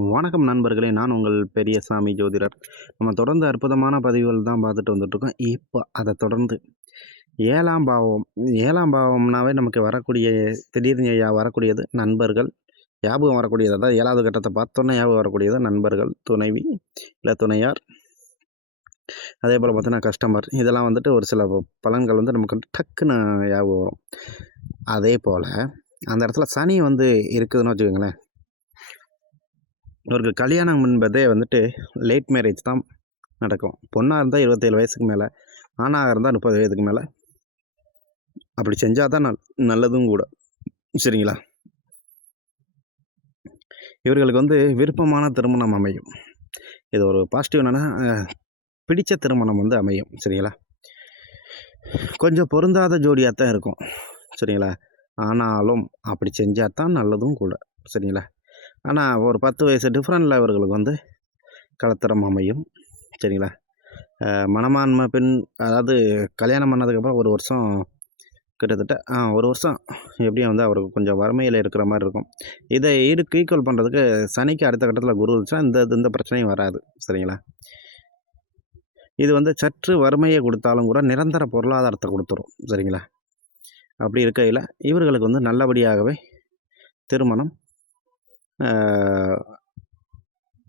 வணக்கம் நண்பர்களே! நான் உங்கள் பெரியசாமி ஜோதிடர். நம்ம தொடர்ந்து அற்புதமான பதிவுகள் தான் பார்த்துட்டு வந்துட்டுருக்கோம். இப்போ அத தொடர்ந்து 7ஆம் பாவம் 7ஆம் பாவம்னாவே நமக்கு வரக்கூடிய திடீர்னு வரக்கூடியது நண்பர்கள். ஞாபகம் வரக்கூடியது அதாவது 7வது கட்டத்த பார்த்தோன்னே ஞாபகம் வரக்கூடியது நண்பர்கள், துணைவி, இல்ல துணையார். அதேபோல பார்த்தீங்கன்னா கஸ்டமர். இதெல்லாம் வந்துட்டு ஒரு சில பலன்கள் வந்து நமக்கு டக்குன்னு ஞாபகம் வரும். அதேபோல அந்த இடத்துல சனி வந்து இருக்குதுன்னு வச்சுக்கோங்களேன். இவருக்கு கல்யாணம் என்பதே வந்துட்டு லேட் மேரேஜ் தான் நடக்கும். பொண்ணாக இருந்தால் 27 வயசுக்கு மேலே, ஆணாக இருந்தால் 30 வயதுக்கு மேலே. அப்படி செஞ்சால் தான் நல்லதும் கூட. சரிங்களா? இவர்களுக்கு வந்து விருப்பமான திருமணம் அமையும். இது ஒரு பாசிட்டிவ் என்னென்னா, பிடித்த திருமணம் வந்து அமையும். சரிங்களா? கொஞ்சம் பொருந்தாத ஜோடியாக தான் இருக்கும். சரிங்களா? ஆனாலும் அப்படி செஞ்சால் தான் நல்லதும் கூட. சரிங்களா? ஆனால் ஒரு 10 வயசு டிஃப்ரெண்ட்டில் இவர்களுக்கு வந்து கலத்திரம் அமையும். சரிங்களா? மணமான்மை பெண் அதாவது கல்யாணம் பண்ணதுக்கப்புறம் 1 வருஷம் கிட்டத்தட்ட 1 வருஷம் எப்படியும் வந்து அவருக்கு கொஞ்சம் வறுமையில் இருக்கிற மாதிரி இருக்கும். இதை ஈக்குவல் பண்ணுறதுக்கு சனிக்கு அடுத்த கட்டத்தில் குரு இருந்துச்சுன்னா இந்த பிரச்சனையும் வராது. சரிங்களா? இது வந்து சற்று வறுமையை கொடுத்தாலும் கூட நிரந்தர பொருளாதாரத்தை கொடுத்துரும். சரிங்களா? அப்படி இருக்கையில் இவர்களுக்கு வந்து நல்லபடியாகவே திருமணம்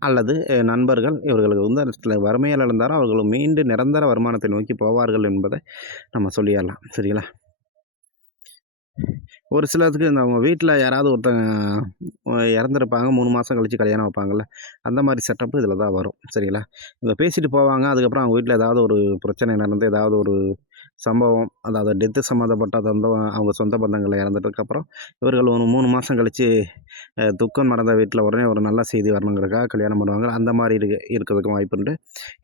அல்லது நண்பர்கள் இவர்களுக்கு வந்து வறுமையில் இருந்தாலும் அவர்கள் மீண்டும் நிரந்தர வருமானத்தை நோக்கி போவார்கள் என்பதை நம்ம சொல்லிடலாம். சரிங்களா? ஒரு சிலருக்கு அவங்க வீட்டில் யாராவது ஒருத்தங்க இறந்துருப்பாங்க. 3 மாதம் கழித்து கல்யாணம் வைப்பாங்கள்ல, அந்த மாதிரி செட்டப்பு இதில் தான் வரும். சரிங்களா? இவங்க பேசிட்டு போவாங்க. அதுக்கப்புறம் அவங்க வீட்டில் ஏதாவது ஒரு பிரச்சனை நடந்து, ஏதாவது ஒரு சம்பவம், அதாவது டெத்து சம்மந்தப்பட்ட அவங்க சொந்த பந்தங்கள் இறந்ததுக்கப்புறம் இவர்கள் ஒரு 3 மாதம் கழித்து துக்கம் நடந்த வீட்டில் உடனே ஒரு நல்ல செய்தி வரணுங்கிறதுக்காக கல்யாணம் பண்ணுவாங்க. அந்த மாதிரி இருக்கிறதுக்கும் வாய்ப்பு உண்டு.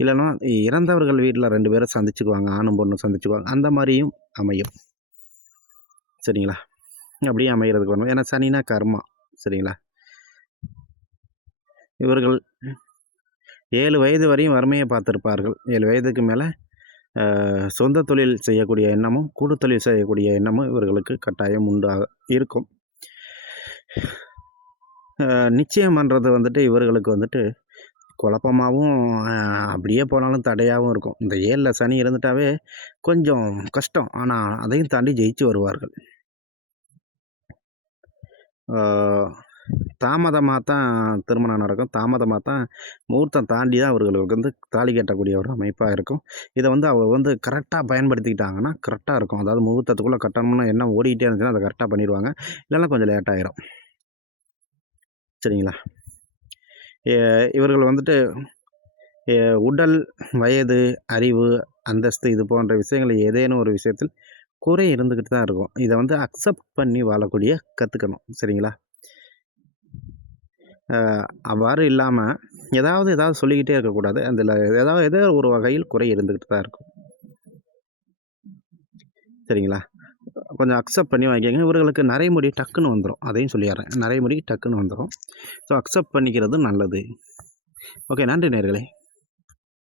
இல்லைன்னா இறந்தவர்கள் வீட்டில் 2 பேரும் சந்திச்சுக்குவாங்க. ஆணும் பொண்ணும் சந்திச்சுக்குவாங்க. அந்த மாதிரியும் அமையும். சரிங்களா? அப்படியே அமைகிறதுக்கு வரணும். ஏன்னா சனினா கர்மா. சரிங்களா? இவர்கள் 7 வயது வரையும் வறுமையை பார்த்திருப்பார்கள். 7 வயதுக்கு மேலே சொந்த தொழில் செய்யக்கூடிய எண்ணமும், கூட்டு தொழில் செய்யக்கூடிய எண்ணமும் இவர்களுக்கு கட்டாயம் உண்டாக இருக்கும். நிச்சயம் பண்ணுறது வந்துட்டு இவர்களுக்கு வந்துட்டு குழப்பமாகவும் அப்படியே போனாலும் தடையாகவும் இருக்கும். இந்த 7ல் சனி இருந்துட்டாவே கொஞ்சம் கஷ்டம். ஆனால் அதையும் தாண்டி ஜெயிச்சு வருவார்கள். தாமதமாக தான் திருமணம் நடக்கும். தாமதமாக தான் முகூர்த்தம் தாண்டி தான் அவர்களுக்கு வந்து தாலி கட்டக்கூடிய ஒரு அமைப்பாக இருக்கும். இதை வந்து அவங்க வந்து கரெக்டாக பயன்படுத்திக்கிட்டாங்கன்னா கரெக்டாக இருக்கும். அதாவது முகூர்த்தத்துக்குள்ளே கட்டணும்னு எண்ணம் ஓடிக்கிட்டே இருந்துச்சுன்னா அதை கரெக்டாக பண்ணிடுவாங்க. இல்லைன்னா கொஞ்சம் லேட் ஆகிரும். சரிங்களா? இவர்கள் வந்துட்டு உடல், வயது, அறிவு, அந்தஸ்து இது போன்ற விஷயங்கள் ஏதேனும் ஒரு விஷயத்தில் குறை இருந்துக்கிட்டு தான் இருக்கும். இதை வந்து அக்செப்ட் பண்ணி வாழக்கூடிய கற்றுக்கணும். சரிங்களா? அவ்வாறு இல்லாமல் ஏதாவது சொல்லிக்கிட்டே இருக்கக்கூடாது. அதில் ஏதோ ஒரு வகையில் குறை இருந்துக்கிட்டு தான் இருக்கும். சரிங்களா? கொஞ்சம் அக்செப்ட் பண்ணி வாங்கிக்கங்க. இவர்களுக்கு நரைமுடி டக்குன்னு வந்துடும். அதையும் சொல்லிடுறேன். நரைமுடி டக்குன்னு வந்துடும். ஸோ அக்செப்ட் பண்ணிக்கிறது நல்லது. ஓகே. நன்றி நேயர்களே.